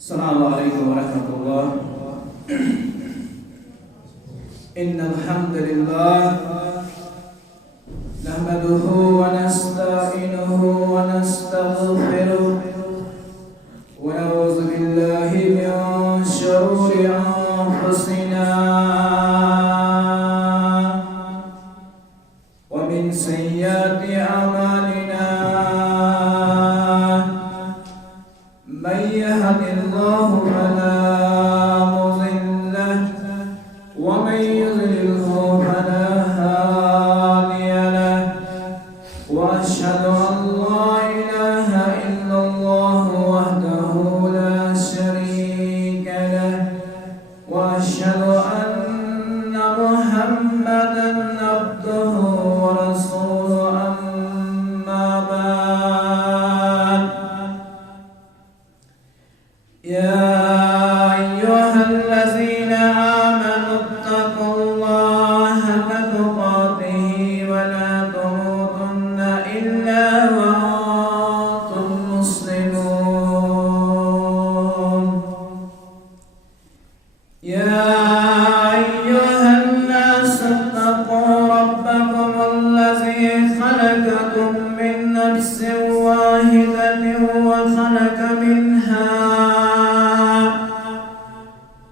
السلام عليكم ورحمة الله. إن الحمد لله نحمده ونستعينه ونستغفره ونعوذ بالله من شرور أنفسنا ومن سيئات أعمالنا. من يهد الله فلا مضل له ومن يضلله فلا هادي له وأشهد أن لا إله إلا الله وحده لا شريك له وأشهد أن محمدا عبده ورسوله. أما بعد يا أيها الذين آمنوا اتقوا الله حق تقاته ولا تموتن إلا وأنتم مسلمون. يا أيها الناس اتقوا ربكم الذي خلقكم من نفس واحدة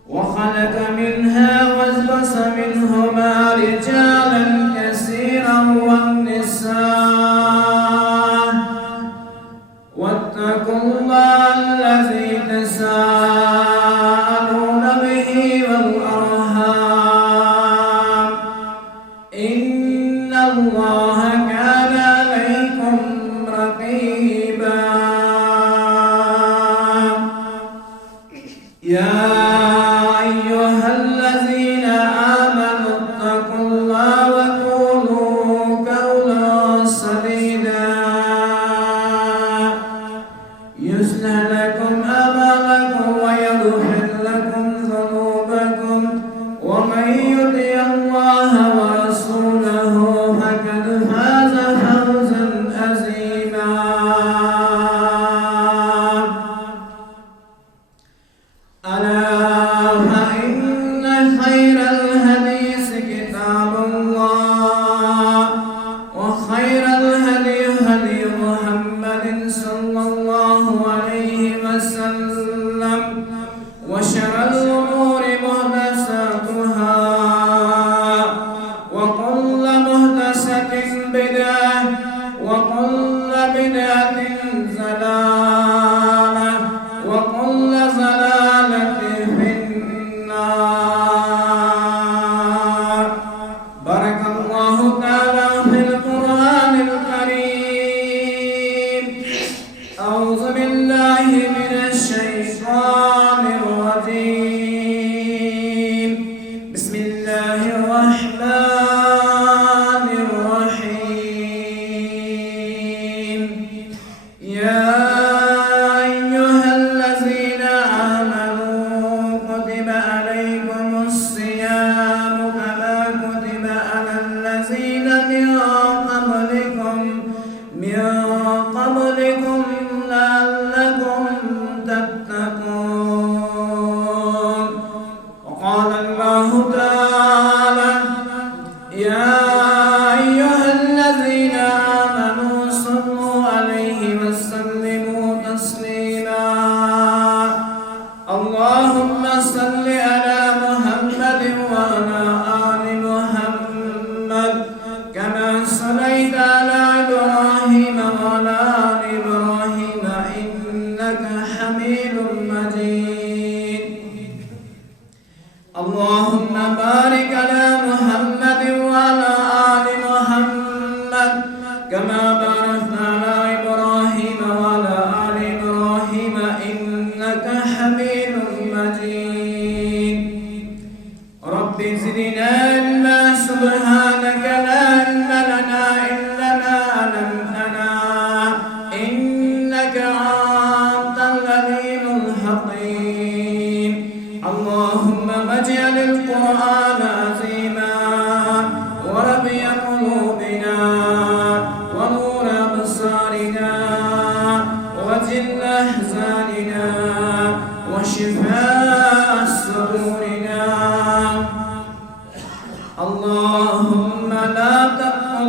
وخلق منها وبث منهما رجالا كثيرا والنساء. واتقوا الله الذي تساءلون به والأرحام إن الله كان عليكم رقيبا. يا أيها الذين آمنوا اتقوا الله وقولوا قولا سديدا يصلح لكم أعمالكم ويغفر لكم ذنوبكم ومن يطع الله ورسوله فقد فاز فوزا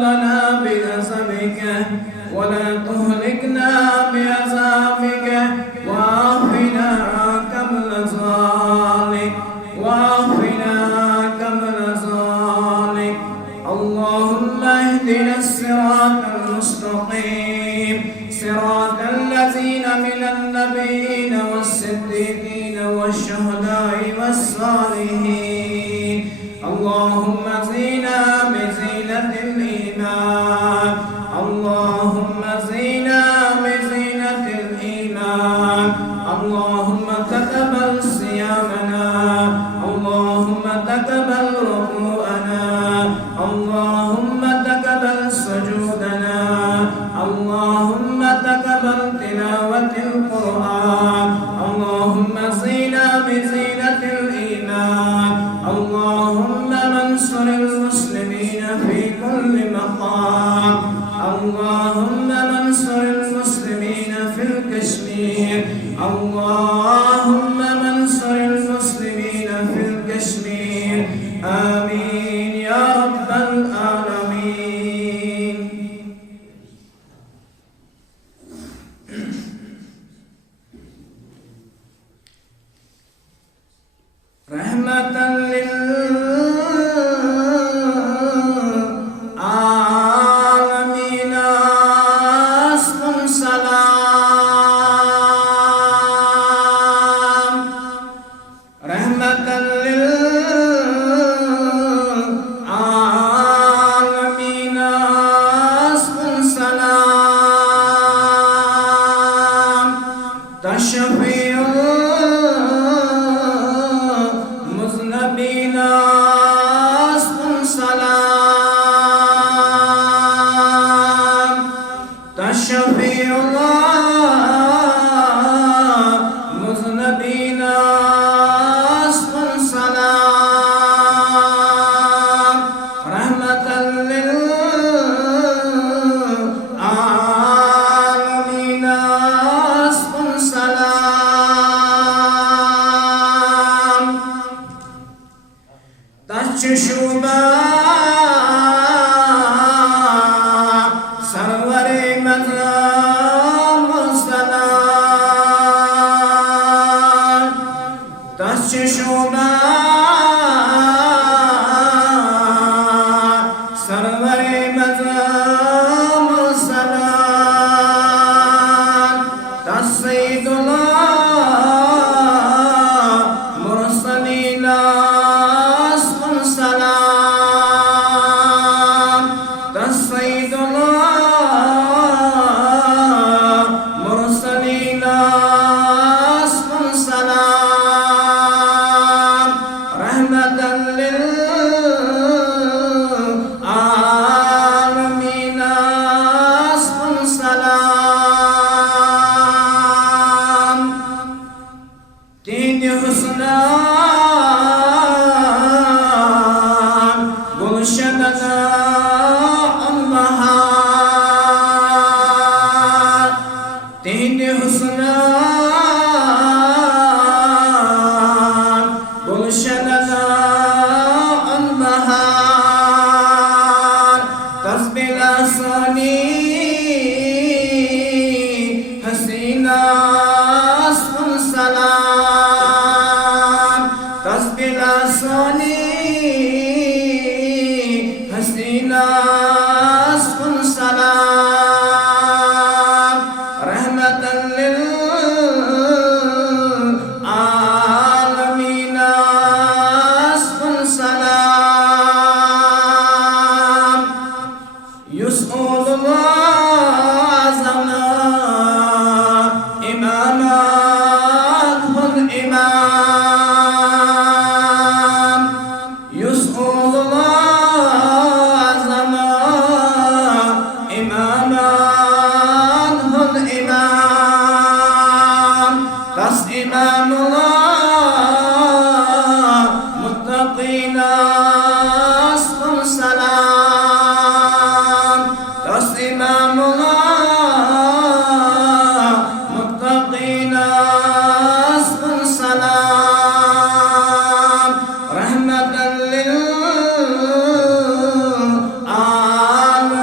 لنا بغضبك ولا تهلكنا بعذابك وعافنا قبل ذلك اللهم اهدنا الصراط المستقيم صراط الذين من النبيين والصديقين والشهداء والصالحين اللهم زينا بزينة الإيمان اللهم زينا بزينة الإيمان اللهم تقبل صيامنا اللهم تقبل ركوعنا اللهم تقبل سجودنا اللهم تقبل تلاوة القرآن اللهم زينا بزينة الإيمان اللهم انصر المسلمين في كل مقام اللهم انصر المسلمين في الكشمير اللهم انصر المسلمين في الكشمير آمين يا رب العالمين رحمة للعالمين اسم سلام رحمة للعالمين اسم سلام تشفيع المذنبين اسم سلام تشفيع المذنبين اسم سلام رحمة للعالمين اسم سلام تششوبا سرور مقام السلام تششوبا سرور مقام السلام تسيد الله مرسلين اسم سلام تسيد الله مرسلين اسم سلام رحمة للعالمين اسم سلام دين حسنا گلشننا البهار دين حسنا گلشننا البهار تسبيل اساني حسينا اسم سلام تسبيل اساني حسينا اسم سلام رحمة للعالمين اسم سلام يسأل الله زمنا إماما الإمام يسأل الله زمنا إماما الإمام بس إمام الله متقين اسم سلام بس إمام الله متقين اسم سلام رحمة للعالمين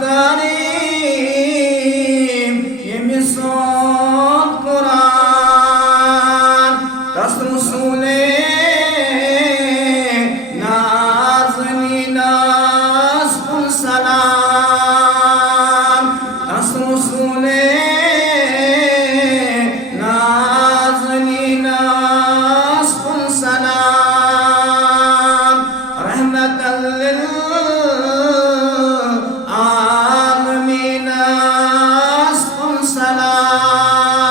تعلیم يمسون قرآن تس رسول نازنين اسكن سلام تس رسول نازنين اسكن سلام رحمة للعالمين اسكن سلام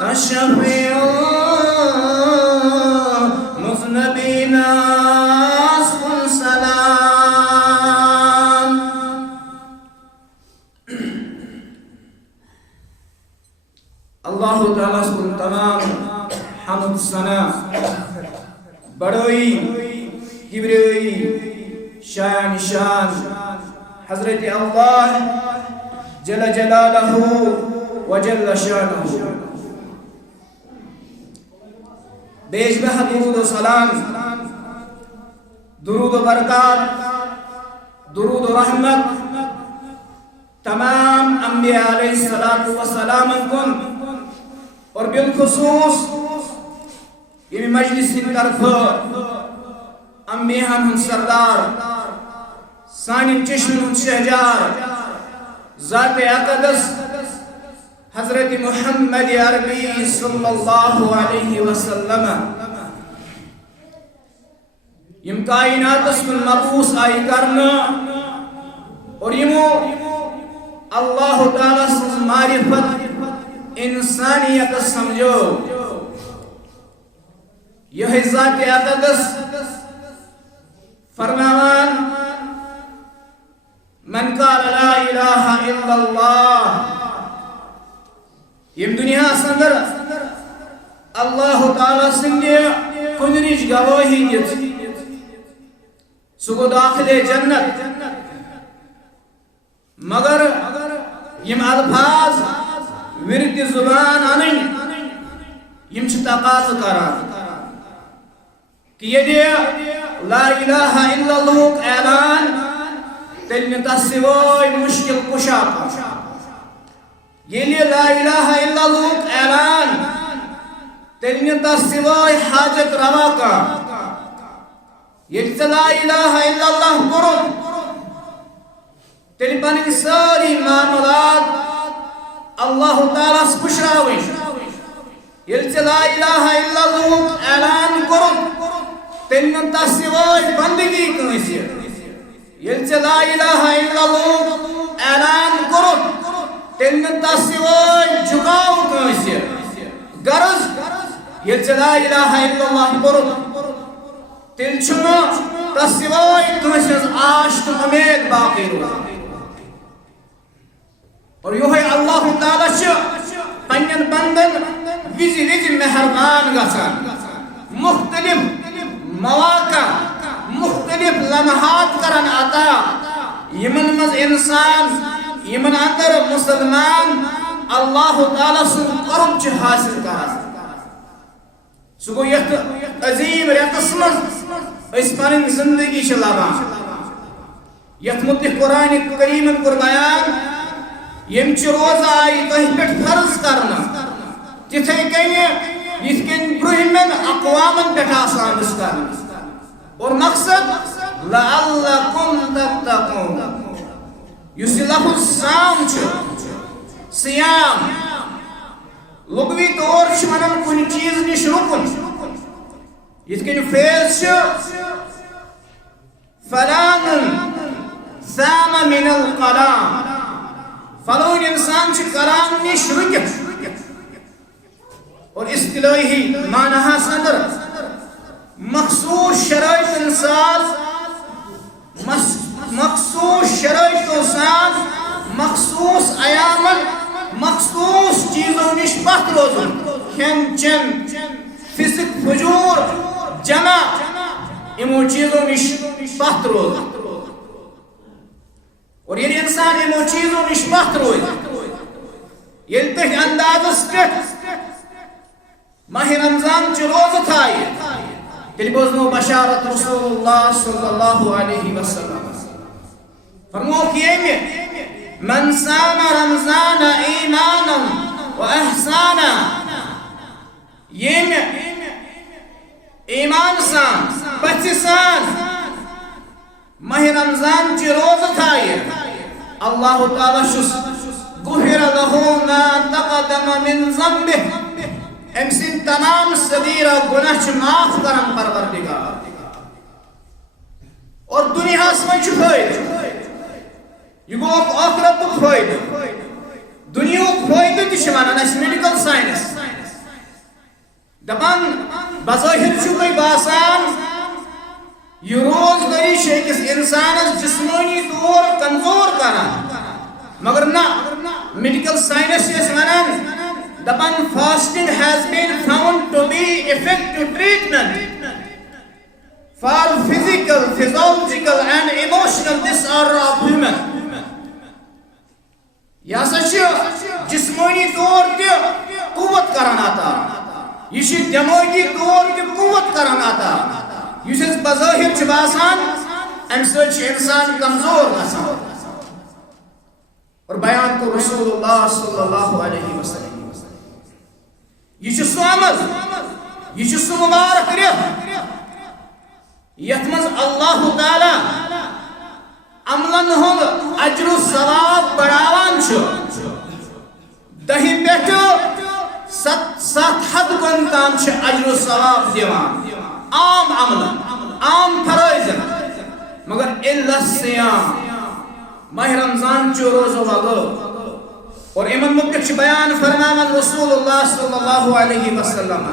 تشفيع مذنبين اسكن سلام. اللہ تعالیٰ سن تمام حمد ثنا بڑوئی کبریائی شان شان حضرت اللہ جل جلالہ وجل شانہ. بیش بہت درود و سلام، درود و برکات، درود و رحمت تمام انبیاء علیہ السلام کن اور بالخصوص یہ مجلس کی طرف انبیاء ہن سردار سانی چشم شہجار ذات اقدس حضرت محمد عربی صلی اللہ علیہ وسلم یم کائنات کن مبعوث آئی کرنا اور یمو اللہ تعالیٰ سز معرفت انسانیت سمجھو. یہ ذات اقدس فرماوان من قال لا الہ الا اللہ یم دنیا سندر اللہ تعالیٰ سنگے کنریش گواہی دیت سگو داخل جنت مگر یم الفاظ ورد زبان آنن یم چھ تقاض کران کہ یہ لا الہ الا اللہ اعلان تیل تصوی مشکل کشا یہ لا الہ الا اللہ اعلان تیل تصوی حاجت روا کا یہ لا الہ الا اللہ قرب تیل پانی ساری معاملات اللہ تعالیٰ سپشراوی یہ لا الہ الا اللہ اعلان قرب تیل تصوی بندگی کنسی یہ لا الہ الا اللہ اعلان قرب تیل تصوی جھکاو کنسی غرض یہ لا الہ الا اللہ قرب تیل چھو تصوی کنسی آشت امید باقی رو اور یہ اللہ تعالیٰ پنین بندن وزی وزی مہربان گسان مختلف مواقع مختلف لمحات کرن عطا یمن مز انسان یمن اندر مسلمان اللہ تعالیٰ سن قرب چھ حاصل کرن سگو یہ عظیم ریتس مز اس پنن زندگی چھ لبان یہ متعلق قرآن کریم کر بیان یم چھ روز آئی تہ پٹ فرض کرنا تتھے کن یت کن برہمن اقوامن پٹ آسان کرنا اور مقصد لعلکم تتقون یس لفظ سام چھ سیام لغوی طور چھ ونان کن چیز نش رکن یت کن فیض چھ فلان سام من القلام فلون انسان چھ کلام نش رکت اور اصطلاحی معنی اندر مخصوص شرائط انسان مخصوص شرائط انسان مخصوص ایامن مخصوص چیزوں نش پت روزن کھین چن فسق فجور جمع امو چیزوں نش پت روزن اور یہ انسان امو چیزوں نش پت روزن یہ تک اندازس پہ ماہ رمضان چھ روز تھائی تیل بوزنو بشارت رسول اللہ صلی اللہ علیہ وسلم فرموك يمي من صام رمضان إيمانا وإحسانا يمي ایمان سان بچ سان ماہ رمضان چی روز تھائے اللہ تعالیٰ شس غفر له ما تقدم من ذنبه ام سن تمام صغیرہ گناہ چی معاف کرم پروردگار اور دنیا میں چھ فائدہ یہ گو آخرت فائدہ دنیا فائدہ تش ونان اس میڈیکل سائنس دپان بظاہر چھ باسان یہ روزگاری أکس انسانس جسمانی طور کمزور کران مگر نا میڈیکل سائنس ونان دپان fasting has been found to be effective treatment for physical, physiological and emotional disorder of human. یہ سا جسمانی طور تہ قوت کران عطا یہ دماغی طور تہ قوت کران عطا اس بظاہر باسان ام سچ انسان کمزور گژھان اور بیان کو رسول اللہ صلی اللہ علیہ وسلم یہ سہ عمل یہ سہ مبارک رٮ۪تھ یتھ منٛز اللہ تعالیٰ عملن ہند اجر و ثواب بڑھاوان چھ دہی پٮ۪ٹھ 700 گن تام چھ اجر و ثواب دیوان عام عملن عام فرائضن مگر الا الصیام ماہ رمضان چھ روزہ لگو اور امن متعلق بیان فرماون رسول اللہ صلی اللہ علیہ وسلم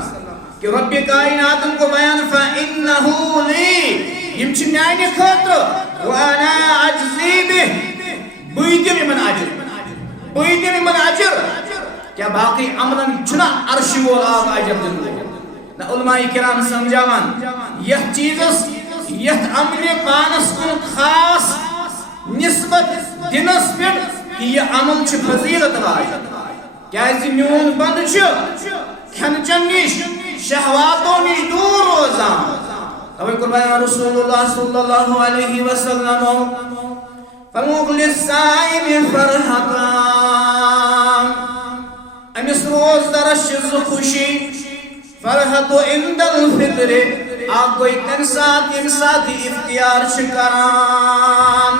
کہ رب کائنات کو بیان فإنه لی یم چھ میانہ خاطر وانا اجزی بہ بہ دم یمن اجر کیا باقی عملن چھنا عرش وول آب اجر دن نہ علماء کرام سمجھاوان یہ چیزس یہ عمل پانس کن خاص نسبت دنس پہ کہ یہ عمل چھ فضیلت واجب کیازِ میون بند چھ کھن چن نش شہواتوں نش دور روزان اوے قربان رسول اللہ صلی اللہ علیہ وسلم فرموک للصائم فرحتان امس روز درش خوشی فرحت عند الفطر آپ کوئی تن ساتھ یم ساتھ اختیار شکران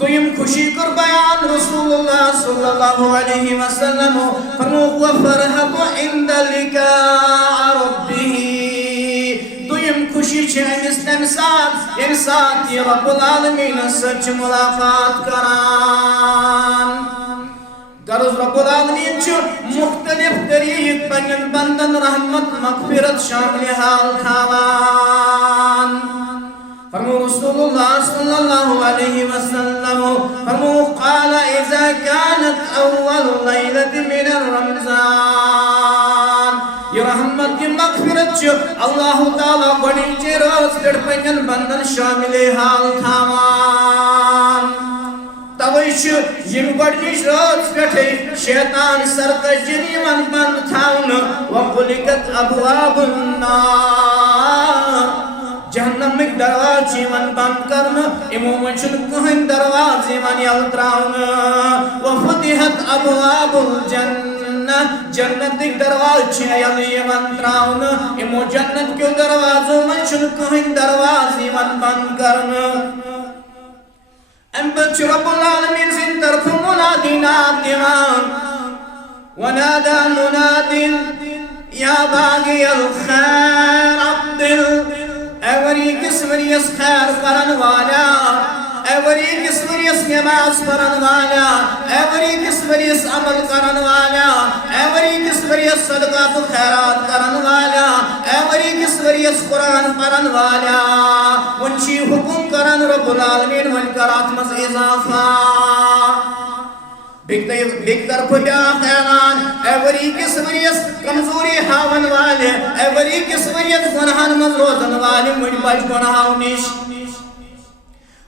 دویم خوشی کر بیان رسول اللہ صلی اللہ علیہ وسلم فرموک وفرحت عند لقاء ربه دویم خوشی چھ امس تن ساتھ یہ رب العالمین سچ ملاقات کران غرض رب العالمین چھ مختلف طریق پنن بندن رحمت مغفرت شامل حال تھاوان فرمو رسول اللہ صلی اللہ علیہ وسلم فرمو قال اذا كانت اول لیلت من رمضان یہ رحمت کی مغفرت چھ اللہ تعالی گوڑی چھ روز پھر پنن بندن شامل حال تھاوان تویش یم گوڑنش روز پھٹے شیطان سرکشی من بند تھاون وغلقت ابواب النار جہنم میں دروازے من بند کرن امو منچن کہن دروازے من یل تراون وفتحت ابواب الجنہ جنت دروازے یل من تراون امو جنت کے دروازوں منچن کہن دروازے من بند کرن ام بچ رب العالمین سن طرف منادی نادمان ونادى مناد یا باغی الخیر عبدل ایوری کسوریس خیر کرن والا ایوری کسوریس نماز پڑھن والا ایوری کسوریس عمل کرن والا ایوری کسوریس صدقات و خیرات کرن والا ایوری کسوریس قرآن پڑھن والا ونچی حکم کرن رب العالمین ونکرات مز اضافہ بکتر پھٹا خیران ایوری کسوریس کمزوری ہاون والے ایوری کسوریس گناہن مز روزن والے ون بچ گناہو نش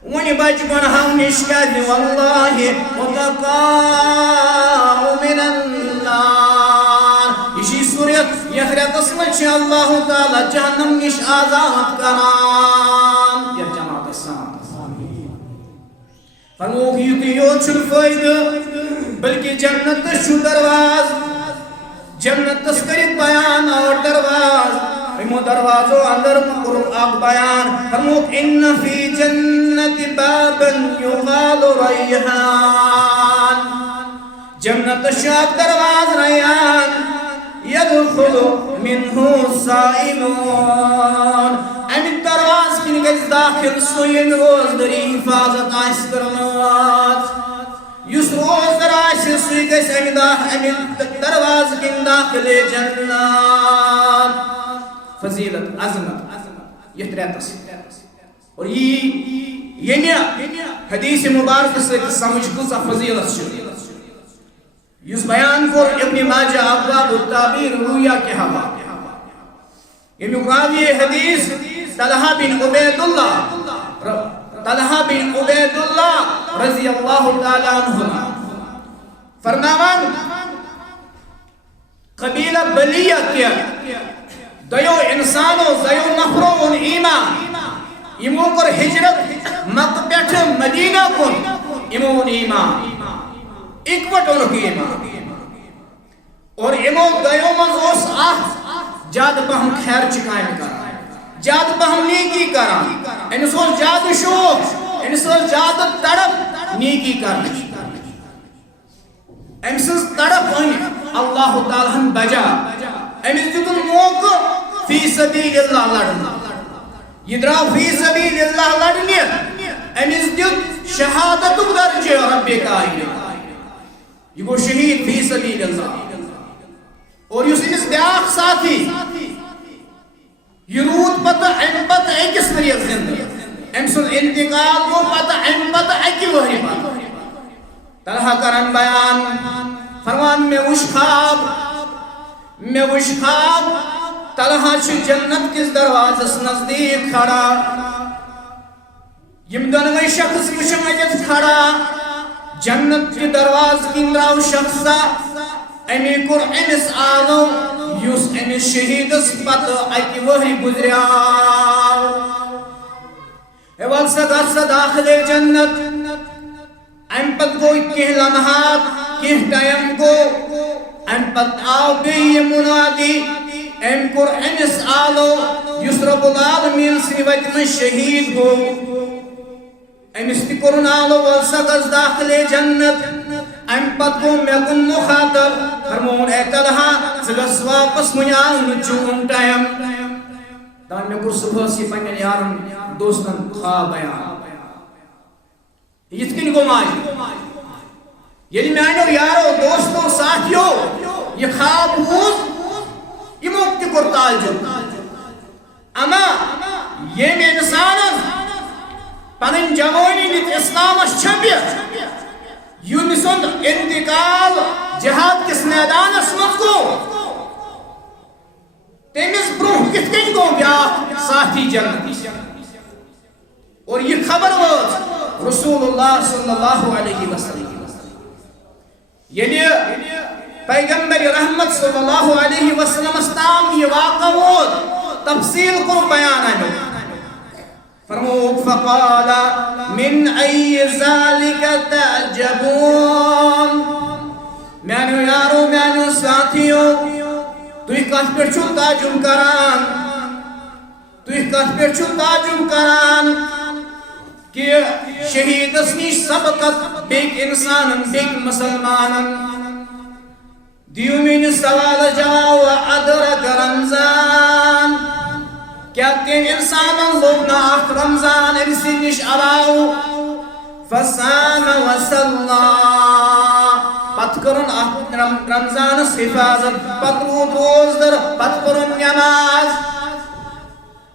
ون بچ گناہو نش کہتے واللہ متقاء من النار اسی صورت یہ رتس مچ اللہ تعالی جہنم نش آزاد کران یا جماعت السلام فرموک یوت چھُ فٲیدٕ بلکہ جنت چھُ درواز جنتس کٔرِتھ بیان ٲٹھ درواز یِمو دروازو اندر کوٚرُکھ اکھ بیان فرموک اِنَّ فی جنت بابًا یُقال ریحان جنتس چھُ اکھ درواز ریان یدخل منہ الصائمون امیُک درواز کِنۍ گژھِ داخل سُہ ییٚمۍ روزدٔری حفاظت آسہِ کٔرمٕژ یُس روزدر آسہِ سُے گژھِ امہِ دروازٕ کِنۍ داخلے جنت فضیلت عظمت یتھ رٮ۪تس اور ییٚمہِ حدیث مبارک سۭتۍ سمجھ کۭژاہ فضیلت چھِ یُس بیان کوٚر ابن ماجہ ابواب التعبیر رؤیا کے حوالے ییٚمیُک راوی حدیث طلحہ بن عبید اللہ رضی اللہ تعالیٰ عنہ فرماوان قبیلہ بلیہ کیا دیو انسانو دیو نفرو ان ایمان یمو کر ہجرت مکہ پیٹھ مدینہ کن یمو ان ایمان اکوٹ ان ایمان اور یمو دیو منز اس جاد پہم خیر چکائیں کرا جاد پہم نیکی کرا انس اور جاد شوق انس اور جاد تڑپ نیکی کرنا امسز تڑپ ان اللہ تعالیٰ ہم بجا امس دیتن موقع فی سبیل اللہ لڑنا یہ دراو فی سبیل اللہ لڑنی امس دیت شہادت درجہ رب کائنات یہ گو شہید فی سبیل اللہ اور یس امس بیاق ساتھی یہ رود پتہ ام پتہ ایکس ریت زندگی امسن انتقال کو پتہ ام پتہ ایکی وحی پتہ طلحہ کرن بیان فرمان میں وش خواب طلحہ چھ جنت کس دروازس نزدیک کھڑا یم دونوئی شخص وچھم اجت کھڑا جنت کی دروازہ کن راو شخصا امی کور امس آنو یوس امس شہیدس پتہ اکی وحی گزریاو اول سا داخل جنت ام پت گوئی کہ لمحات کہ ٹائم کو ام پت آو بی منادی ام کور امس آلو یس رب العالمین سی وجن شہید ہو امس تی کرن آلو والسگز داخل جنت ام پت کو میکن مخاطب فرمون اے طلحہ سگس واپس منیاؤن چون ٹائم دان میں کر صبح سی پنگن یارن دوستن خواب بیان یتکن کو ماجی یعنی میں آنو یارو دوستو ساتھیو یہ خواب بوز یہ موقتی کرتال جو اما یہ میں انسان پنن جوانی نیت اسلام چھپیت یونسند انتقال جہاد کس میدان اسمت کو تیمیز بروح کتکن کو بیاق ساتھی جنت اور یہ خبر ہوت رسول اللہ صلی اللہ علیہ وسلم یعنی پیغمبر رحمت صلی اللہ علیہ وسلم استام یہ واقع ہوت تفصیل کو بیان آئے فرموک فقال من ای ذالک تعجبون میانو یارو میانو ساتھیو توی کت پر چھو تاجم کران کہ شہید اسنیش سبقت بیک انسان بیک مسلمان دیو من سوال جاو ادرک رمضان کیا تین انسان لوگنا اخ رمضان امسنش علاو فسام وصلا پت کرن رمضان حفاظت پت رود روز در پت کرن نماز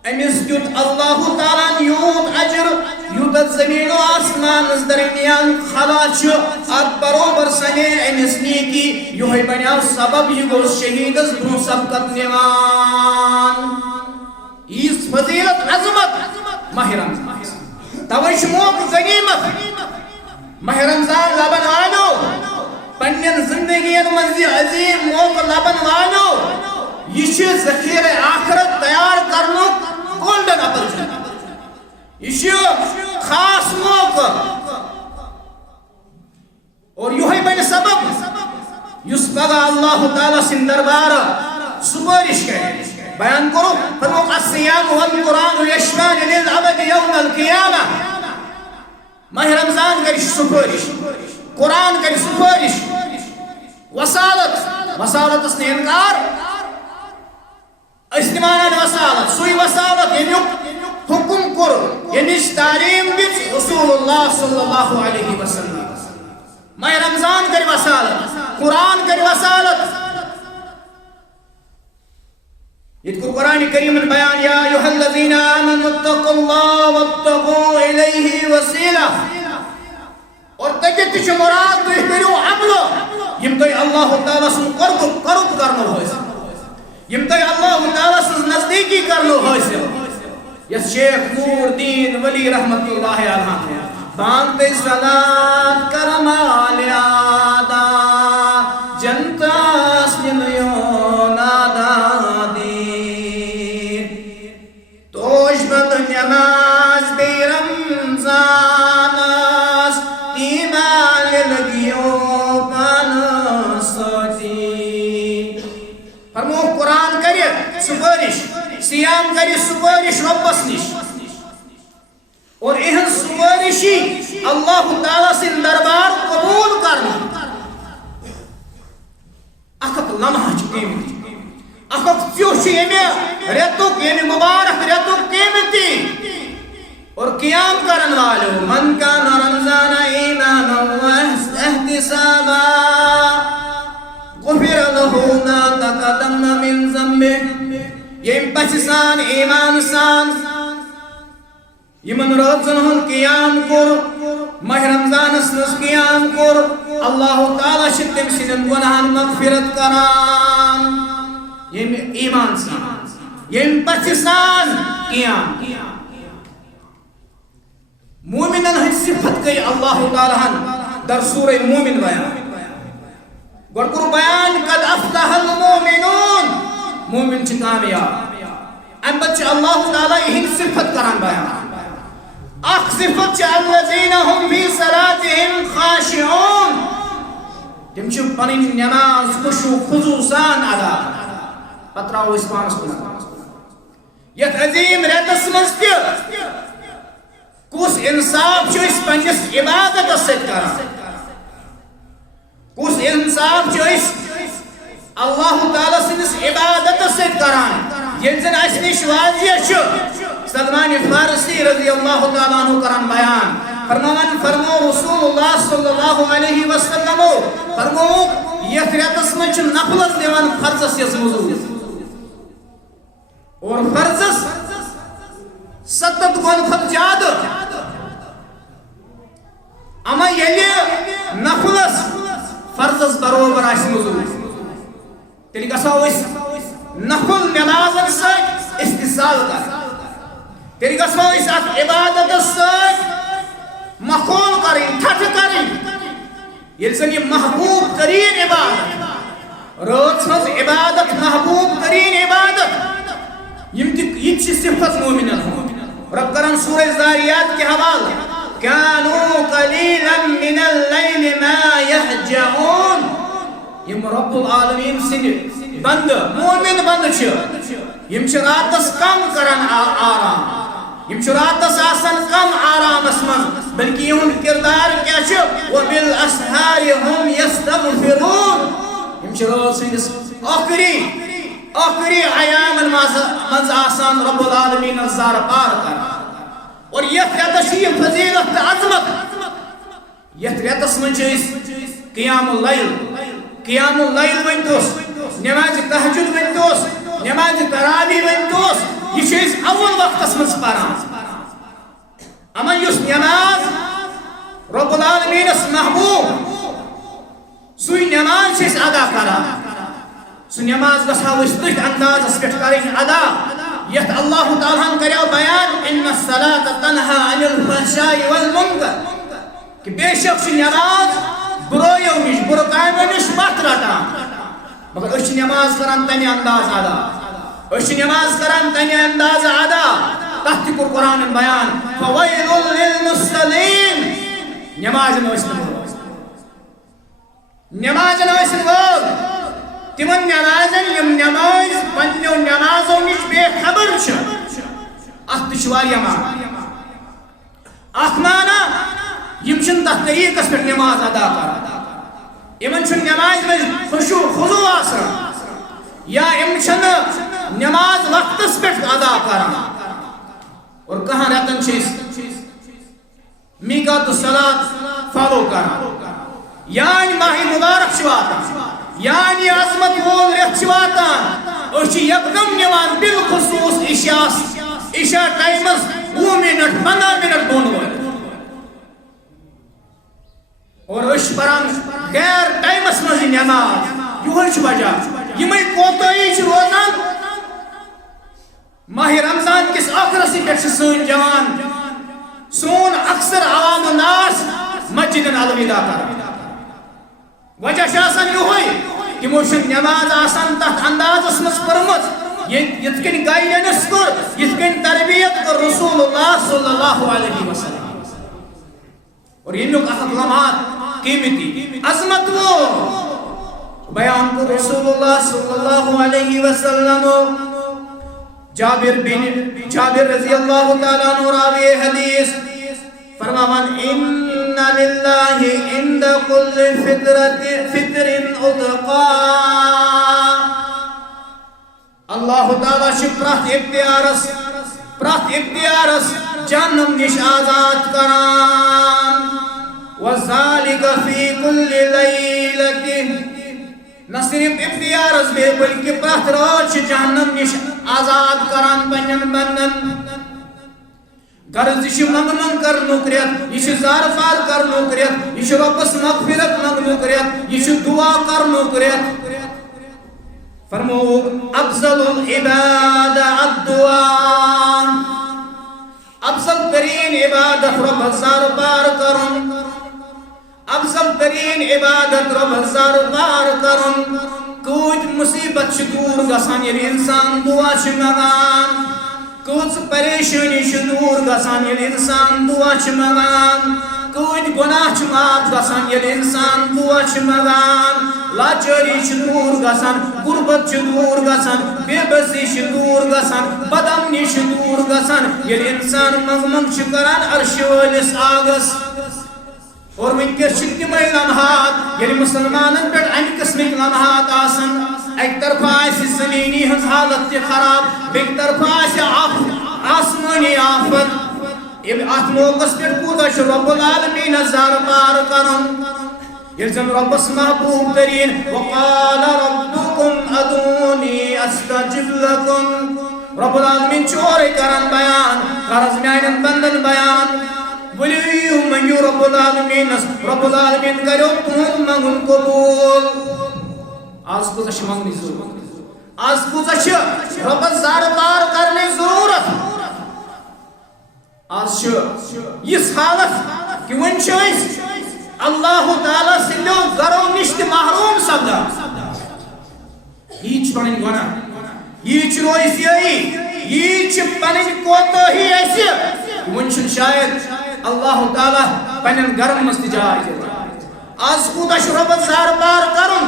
امس دیت اللہ تعالیٰ یوت اجر یوت زمین و آسمان درمیان خلا چھ اب بروبر سنے امس نیکی یوہی بنیاو سبب یہ گو شہید از برو سبقت نیوان اس فضیلت عظمت ماہ رمضان توش موق غنیمت ماہ رمضان لبن والو پنین زندگی منزی عظیم موق لبن والو یہ ذخیر آخرت تیار کرنو گولڈن اپرچونٹی یہ خاص موقع یس پگہ اللہ تعالیٰ سن دربار سپارش کرے بیان کرو فرموک الصیام والقرآن یشفان للعبد یوم القیامہ ماہ رمضان کر سپارش قرآن کر سپارش وسالت اس نے انکار استعمال وسالت سوئی وسالت یعنی حکم کر یعنی تعلیم دس رسول اللہ صلی اللہ علیہ وسلم ماہ رمضان کر وسالت قرآن کر وسالت يذكر قرآن الكريم البيان يا أيها الذين آمنوا اتقوا الله وابتغوا إليه وسيلة اور تجد چھ مراد تُہۍ کٔرِو عملو یم تۄہہِ اللہ تعالیٰ سُنٛد قرب کرنو حٲصِل یم تۄہہِ اللہ تعالیٰ سٕنٛز نزدیٖکی کرنو حٲصِل یس شیخ نور الدین ولی رحمت اللہ علیہ بانتے صلات کرمال آدا جنتاس نمیون آدا دیر توش بند نماز بی رمضانس ایمان لگیو پانساتی فرمو قرآن کری سپارش سیام کری سپارش ربس نش اور اہن سپارشی اللہ تعالیٰ سے دربار قبول کرنا اخت لمحہ قیمت اخت تیوشی یعنی ریتک یعنی مبارک ریتک قیمتی اور قیام کرن والو من کان رمضان ایمانا و احتسابا غفر له ما تقدم من ذنبه یم پچسان ایمان سان یمن روزن ہن قیام کور ماہ رمضان اس قیام کور اللہ تعالیٰ چھ تم سن گناہن مغفرت کران یم ایمان سان یم پچسان قیام مومنن ہن صفت گئی اللہ تعالیٰ ہن در سورہ مومن بیان گوڑ کرو بیان قد افلح المومنون مومن چھ کامیاب ام بچ اللہ تعالیٰ ہن صفت کران بیان اخ صفت چھ الذین هم فی صلاتهم خاشعون تم چھ پنن نماز خشوع خضوع سان ادا پتراو اس پانس کن یت عظیم ریتس مز تہ کس انصاف چھ اس پنجس عبادت ست کران کس انصاف چھ اس اللہ تعالیٰ سنس عبادت ست کران یم زن اس نش واضح چھ سلمان فارسی رضی اللہ تعالیٰ عنہ کران بیان فرمو رسول اللہ صلی اللہ علیہ وسلم فرمو یت ریتس من چھ نفلس دیوان فرضس یس موضوع اور فرضس 7 گن کھت زیادہ اما یلی نفلس فرضس برابر آس موضوع تیلی گژھو أسۍ نفل نمازن سۭتۍ استحصال کر تیلی گژھو أسۍ اتھ عبادتس سۭتۍ مخول کرٕنۍ ٹھٹھٕ کرٕنۍ ییٚلہِ زن یہِ محبوب ترین عبادت رٲژ ہٕنٛز عبادت محبوب ترین عبادت یم تہِ یہِ تہِ چھِ صفت مومنن ہُنٛد رب کران سورہ زاریات کے حوالہ كانوا قليلا من الليل ما يهجعون یم رب العالمین سن بند مومن بند چھ یم چھ راتس کم کران آرام یم چھ راتس آسان کم آرامس من بلکہ یہن کردار کیا چھ وبالاسحار هم يستغفرون یم چھ رات سندس آخری ایام منز آسان رب العالمین الزار پار کر اور یہ ریتس فضیلت عظمت یہ ریتس من قیام اللیل ونتوس نماز تہجد ونتوس نماز تراویح ونتوس یہ اول وقت من پران اما یس نماز رب العالمین محبوب سوی نماز ادا کران سو نماز گژھو تھی انداز پہ کریں ادا یت اللہ تعالیٰ کریو بیان ان الصلاة تنہا عن الفحشاء والمنکر کہ بے شک نماز برایو نش بر کامو نش مت رٹان مگر اس نماز کران تمہ انداز ادا اس نماز کران تمہ انداز ادا تحت قرآن بیان فویل للمصلین نماز نوسن نماز نوسن تمن نمازن یم نماز پننیو نمازو نش بے خبر چھ ات چھ واریاہ معنی اخ معنی یم چھن تتھ طریقس پہ نماز ادا کران یمن چھ نماز میں خشوع خضوع آسان یا یم چھن نماز وقتس پہ ادا کران اور کہاں رتن چھ میقات الصلاۃ فالو کران یعنی ماہ مبارک چھ واتان یعنی عظمت وول ریت چھ واتان أسۍ چھِ یکدم نِوان بالخصوص عشاء ٹائمس 20 منٹ 15 منٹ دون وٲلۍ اور أسۍ چھِ پران غیر ٹائمس منٛز یہِ نماز یِہوے چھُ وجہ یِمے کوتٲہی چھِ روزان ماہ رمضان کس ٲخرسٕے پٮ۪ٹھ چھِ سٲنۍ جوان سون اکثر عوام الناس مسجدن الوداع کران وجہ چھُ آسان یِہوے تِمو چھِ نماز آسان تتھ اندازس منٛز پٔرمٕژ یِتھ کٔنۍ گایڈنس کوٚر یِتھ کٔنۍ تربیت کوٚر رسول اللہ صلی اللہ علیہ وسلم اور ییٚمیُک اکھ لمحات قیمتی عظمت وہ بیان کوٚر رسول اللہ صلی اللہ علیہ وسلم جابر رضی اللہ تعالیٰ عنہ راوی حدیث فرماوان ان للہ عند كل فطر عتقا اللہ تعالیٰ چھ پرٛتھ اختیارس جہنم نش آزاد کران وذالک فی کل لیلۃ نہ صرف اختیارس بے بلکہ پرٛتھ رات چھ جہنم نش آزاد کران پنن بندن غرض یہ منگنگ کرنک ریت یہ زار فار کرنک ریت یہ ربس مغفرت منگنک ریت یہ دعا کرنک ریت فرمو افضل العباد الدعاء افضل ترین عبادت رب زار پار کرن افضل ترین عبادت رب زار پار کرن کوئی مصیبت چھ دور گژھان ییٚلہِ انسان دعا چھ منگان کۭژ پریشانی چھ دور گژھان ییٚلہِ انسان دعا چھ منگان کۭتۍ گۄناہ چھ معاف گژھان ییٚلہِ انسان دعا چھ منگان لاچٲری چھ دور گژھان غربت چھ دور گژھان بے بسی چھ دور گژھان بدامنی چھ دور گژھان ییٚلہِ انسان منگ چھ کران عرش وٲلِس آگس اور ونکس چھ تمے لمحات ییٚلہِ مسلمانن پٮ۪ٹھ امہِ قٕسمٕکۍ لمحات آسان اکہِ طرفہٕ آسہِ زمینی ہٕنٛز حالت تہِ خراب بیٚکہِ طرفہٕ آسہِ آسمٲنی آفت اتھ موقعس پٮ۪ٹھ کوٗتاہ چھُ رب العالمیٖنس زار پار کرُن ییٚلہِ زن رۄبس محبوب تریٖن وقال ربكم ادعوني استجب لكم رب العالمین چھُ اورے کران بیان غرض میانٮ۪ن بندن بیان ؤلِو منگِو رب العالمینس رب العالمین کریو تُہُنٛد منگُن قبوٗل آز کوٗتاہ چھِ منگنٕچ ضروٗرت آز کوٗتاہ چھِ رۄبس زار پار کرنٕچ ضروٗرت آز چھِ یِژھ حالت کہِ وۄنۍ چھِ أسۍ اللہ تعالیٰ سٕنٛدیو گرو نش تہِ محروم سپدان یی چھِ پنٕنۍ گۄناہ یی چھِ رویسیٲیی یی چھِ پنٕنۍ کوتٲہی اَسہِ وۄنۍ چھُنہٕ شاید اللہ تعالیٰ پننٮ۪ن گرن منٛز تہِ جاے دِوان آز کوٗتاہ چھُ رۄبس زار پار کرُن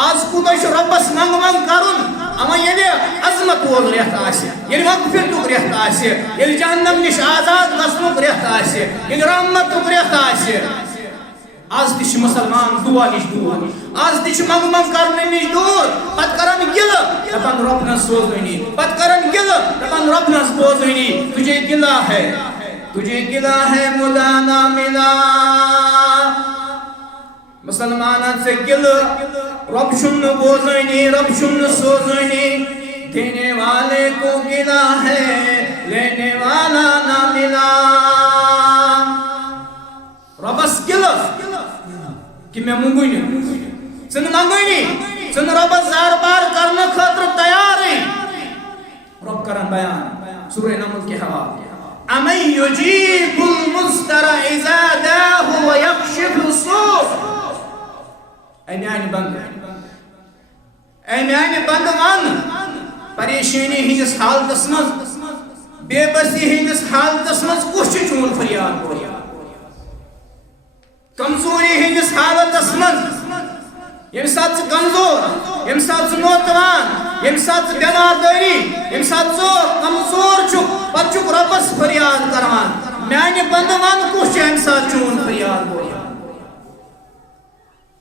آز کوٗتاہ چھُ رۄبس منگ کرُن اما ییٚلہِ عظمت وول رٮ۪تھ آسہِ ییٚلہِ مغفرتُک رٮ۪تھ آسہِ ییٚلہِ جہنم نش آزاد گژھنُک رٮ۪تھ آسہِ ییٚلہِ رحمتُک رٮ۪تھ آسہِ آز تہِ چھِ مسلمان دعا نش دوٗر آز تہِ چھِ منگ کرنہٕ نش دوٗر پتہٕ کران گِلہٕ دپان رۄب نس سوزٲنی پتہٕ کران گِلہٕ دپان رۄب نس بوزٲنی تُجھے گِلا ہے ملا نہ ملا مسلمانن سے گِلہٕ رۄب چھُم نہٕ بوزٲنی رۄب چھُم نہٕ سوزٲنی دینے والے کو گِلا ہے لینے والا نہ ملا رۄبس گِلہٕ کہ مےٚ موٚنگُے نہٕ ژٕ نہٕ منگٲنی ژٕ نہٕ رۄبس زار پار کرنہٕ خٲطرٕ تیارٕے رۄب کران بیان سورہ نمل کے حوالے امن یجیب المضطر اذا دعاه ویکشف السوء اے میانہِ بند ون پریشانی ہندس حالتس منٛز بے بسی ہندس حالتس منٛز کُس چھُ چون فریاد بوزان کمزوری ہندس حالتس منٛز یم سات کمزور یم سات نوتوان یم سات بیمار داری یم سات کمزور پتہ چھک ربس فریاد کران میانہ بندوان کس یم سات چون فریاد بولان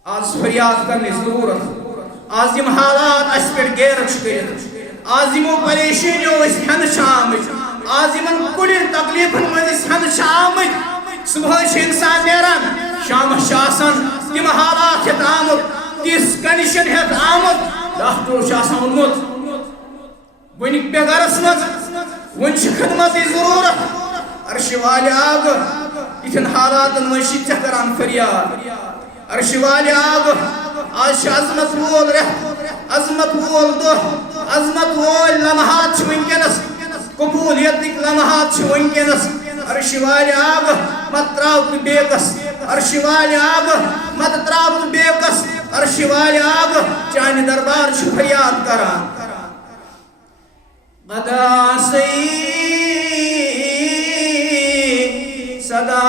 آج فریاد کرنے ضرورت آج یم حالات اس پہ غیرت کرت آج یمو پریشانیوں ہن آمت آج یمن کڑین تکلیفن مز ہن آمت صبح انسان نیران شام تم حالات ہت آمت تس کنڈیشن ہت آمت ڈاکٹر اونمت ون بے گرس مز ون خدمت ضرورت عرش والے آگ یتھن حالاتن مز کران فریاد عرش والے آگ آج عظمت وول رت عظمت وول دہ عظمت وول لمحات ونکس قبولیت لمحات ونکس عرش والے آگ مت تراو تو بیکس عرش والے آگ مت تراو تو بیکس عرش والے آگ چانہ دربار فریاد کران غدا سی صدا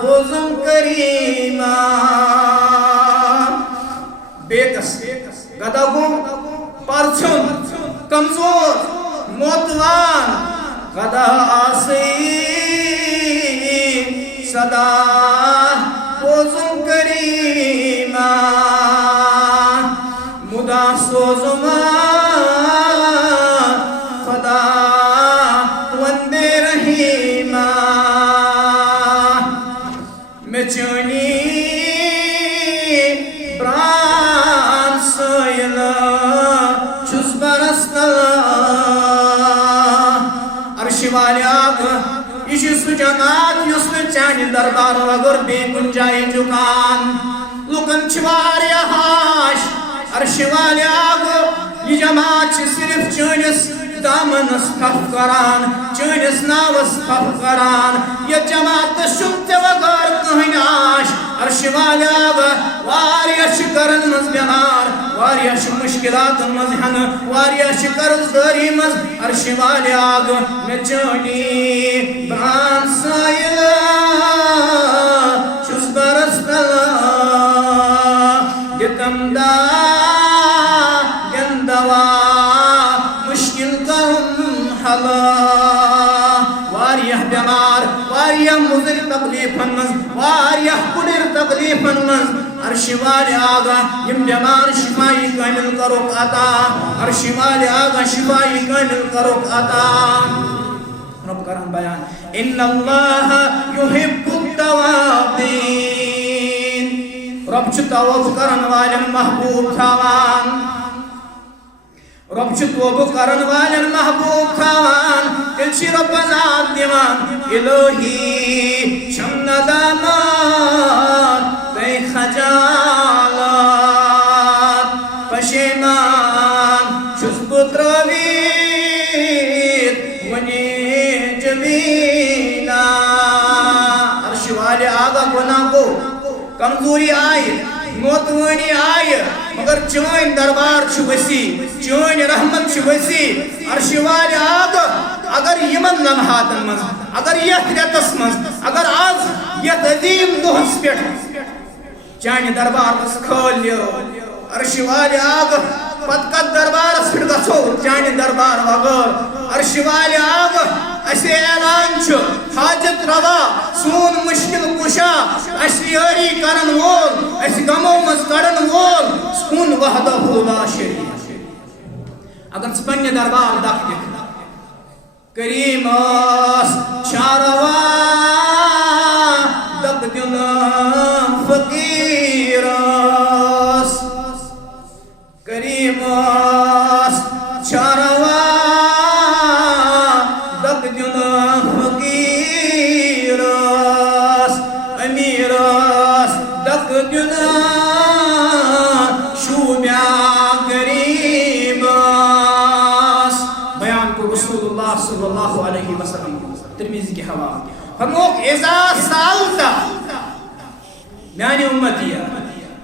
بوزم کریما بیکس غدا گو پرچن کمزور موتوان غدا آسی صدا بوزم کریما مدا سوزما خدا وندے رحیما میں چونی بران سویل چوز برستلا عرش والے آگ یہ سو جماعت یس چانہ دربار اگر بے کن جائے جکان لکن چواریا ہاش عرش والے آگ یہ جماعت صرف چانس دامنس کف کران چانس ناوس کف کران یہ جماعت شمت وغیر کہیں آش عرش والے آگ واریا شکرن مز بیمار واریا مشکلات مز ہن واریا قرض داری مز عرش والے آگ میں چونی بران سائل چس برستلا دتم دا گندوا مشکل کرن حلا واریہ بیمار واریہ مضر تکلیفن مز واریہ کڑر تکلیفن مز عرش والے آگا یم بیمار شفائی کامل کروک عطا عرش والے آگا شفائی کامل کروک عطا رب کرم بیان ان اللہ یحب التوابین رب چھ توبہ کرن والن محبوب تھاوان رب چھ توبہ کرن والن محبوب تھاوان تیل چھ رب ذات دیوان الہی شم ندامات تے خجالات پشیمان چھس پتروید ونی جمینا عرش والے آگا گناہ کو کمزوری آئی موتوانی آئی مگر چون دربار چھ وسیع چون رحمت چھ وسیع عرش والے آگا اگر یمن لمحاتن مز اگر یت ریتس مز اگر آز یت عظیم دہس پیٹ چانہ دربار مز کھولیو عرش والے آگا پت کت دربار پھر گھو چانہ دربار وغیر عرش والے آگا اسے اعلان چھو حاجت روا سون مشکل کشا اس یاری کرن وول اس غمو مز کڑن وول سکون وحدہ لا شریک اگر پنہ دربار دکھ دکھ کریم اس چاروا دک دل فقیر اس کریم اس چاروا دک دل فقیر اس امیر اس دک دل شوبیا غریب اس بیان کو رسول اللہ صلی اللہ علیہ وسلم ترمذی کے حوالے فرموک اذا سالتا میانی امتیہ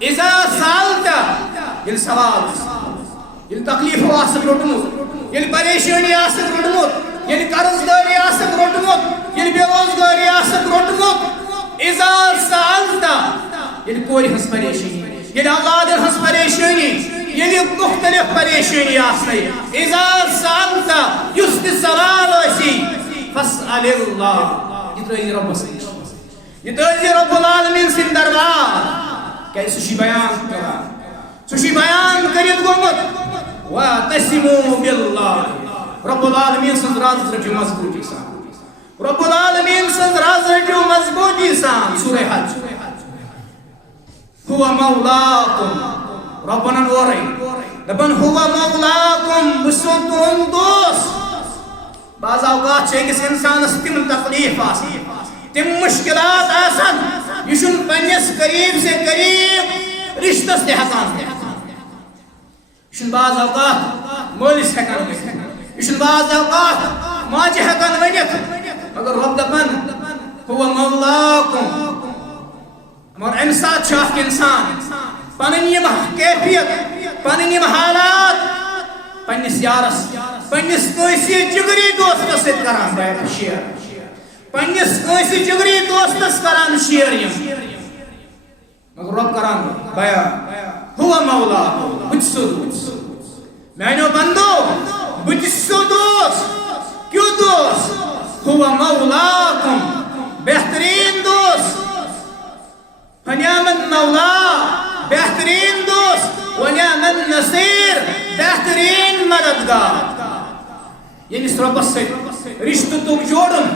اذا سالتا یل سوال یل تکلیف آسک روٹمت یل پریشانی آسک روٹمت یل قرض داری آسک روٹمت یل بے روزگاری آسک روٹمت اذا سالتا یل کوری ہنس پریشانی یہ اولاد ہنس پریشانی یہ مختلف پریشانی آسنے اذا سالتا یست سوال اسی فاسأل اللہ یہ تو رب سے یہ تو رب العالمین سن دربار کہ سوشی بیان کرا سوشی بیان کرید گومت وَتَسِمُوا بِاللَّهِ رب العالمین سن راز رجو مضبوطی سان رب العالمین سن راز رجو مضبوطی سان سورہ حج هو مولاکم ربنا نوری دبن هو مولاکم بسون تون دوست بعض اوقات چھے کس انسان تم تکلیف آسان تم مشکلات آسان یشن پنیس قریب سے قریب رشتس دے حقان یشن بعض اوقات مولس حقان یشن بعض اوقات ماجی حقان ونیت مگر رب دبن هو مولاکم مگر امسات شاک انسان پنن یم کیفیت پنن یم حالات پنس یارس پنس کنسی جگری دوستس ست کران شیئر پنس کنسی جگری دوستس کران شیئر مگر رب کران بیان هو مولا بچسو دوست مینو بندو بچسو دوست کیوں دوست هو مولاکم بہترین دوست فنعم المولا بہترین دوست ونعم النصیر بہترین مددگار یعنی ربس سے رشتہ تک جوڑن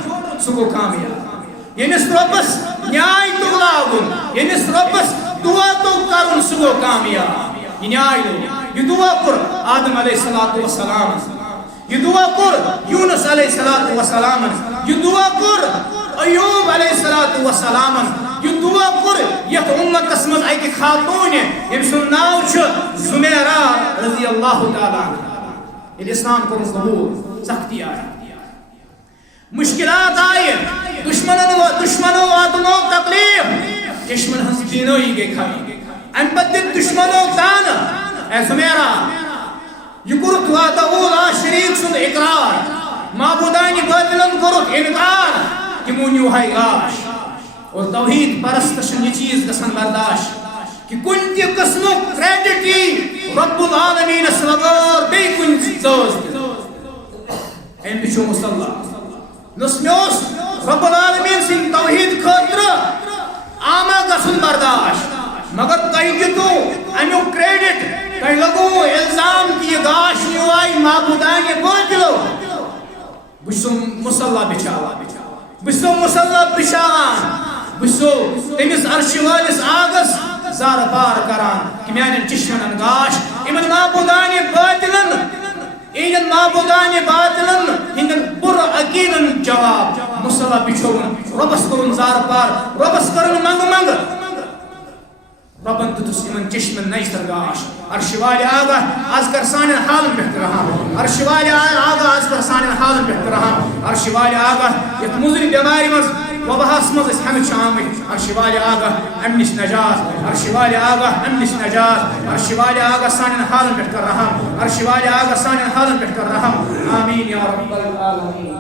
سکو کامیاب یعنی ربس نیائی تک لاگن یعنی ربس دعا تک کرن سکو کامیاب یہ نیائی لوگ یہ دعا کر آدم علیہ السلام یہ دعا کر یونس علیہ السلام یہ دعا کر ایوب علیہ السلام یہ دعا کر یت امت قسمت ایک خاتون یم سن ناو چھ زمیرہ رضی اللہ تعالیٰ یہ اسلام کو قبول سختی آئی مشکلات آئی دشمنوں واتنوں تکلیف دشمن ہنس دینوں ہی گے کھائی ام پت دشمنوں تان اے زمیرہ یہ کرت واتہو لا شریک سن اقرار معبودانی باطلن کرت انکار تمونیو ہے گاش اور توحید پرستشن یہ چیز گسن برداشت کہ کن تی قسم کریڈٹی رب العالمین اسلغار بے کن زوز این بچو مسلح نسمیوس رب العالمین سن توحید خاطر آما گسن برداشت مگر کئی جتو انو کریڈٹ کئی لگو الزام کی یہ گاش نیوائی معبودانی باطلو بچو مسلح بچاوا بچو مسلح بچاوان بسو تمس عرش والس آگس زار پار کران کہ میان چشمن گاش امن معبودان باطلن این معبودان باطلن ہندن پر عقیدن جواب مسلح بچھون ربس کرن زار پار ربس کرن منگ منگ ربن تتس امن چشمن نیستر گاش عرش والی آگا از کر سانن حالن بہتر رہا عرش والی آگا از کر سانن حالن بہتر رہا عرش والی آگا یک مزری بیماری مز وبہاس مز اس حمد شامل عرش والی آگا امنش نجات عرش والی آگا امنش نجات عرش والی آگا سانن حالن بہتر رہا عرش والی آگا سانن حالن بہتر رہا آمین یا رب العالمین.